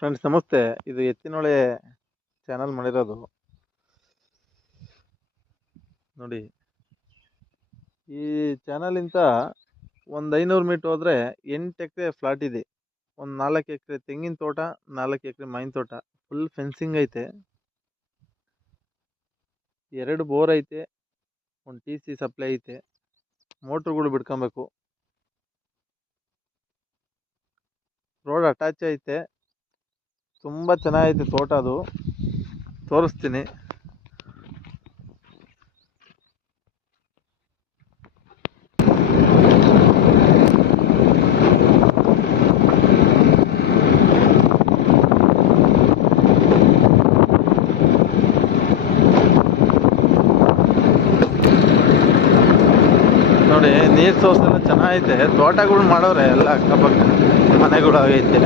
Friends ನಮಸ್ತೆ. ಇದು Ettinahole channel ಮಾಡಿರೋದು ನೋಡಿ. ಈ ಚಾನಲಿಂದ ಒಂದು 500 ಮೀಟರ್ ಹೋದರೆ 8 ಎಕರೆ ಫ್ಲಾಟ್ ಇದೆ. ಒಂದು 4 ಎಕರೆ ತೆಂಗಿನ ತೋಟ, 4 ಎಕರೆ ಮಾವಿನ ತೋಟ, ಫುಲ್ ಫೆನ್ಸಿಂಗ್ ಐತೆ. 2 ಬೋರ್ ಐತೆ, ಒಂದು TC ಸಪ್ಲೈ ಐತೆ, ಮೋಟ್ರುಗಳು ಬಿಡ್ಕೊಬೇಕು, ರೋಡ್ ಅಟ್ಯಾಚ್ ಐತೆ. ತುಂಬ ಚೆನ್ನಾಗೈತೆ ತೋಟ. ಅದು ತೋರಿಸ್ತೀನಿ. ನೋಡಿ, ನೀರು ಸೋರ್ಸ್ ಎಲ್ಲ ಚೆನ್ನಾಗೈತೆ. ತೋಟಗಳು ಮಾಡೋರೆ ಎಲ್ಲ ಅಕ್ಕಪಕ್ಕ ಮನೆಗಳು ಆಗೈತೆ.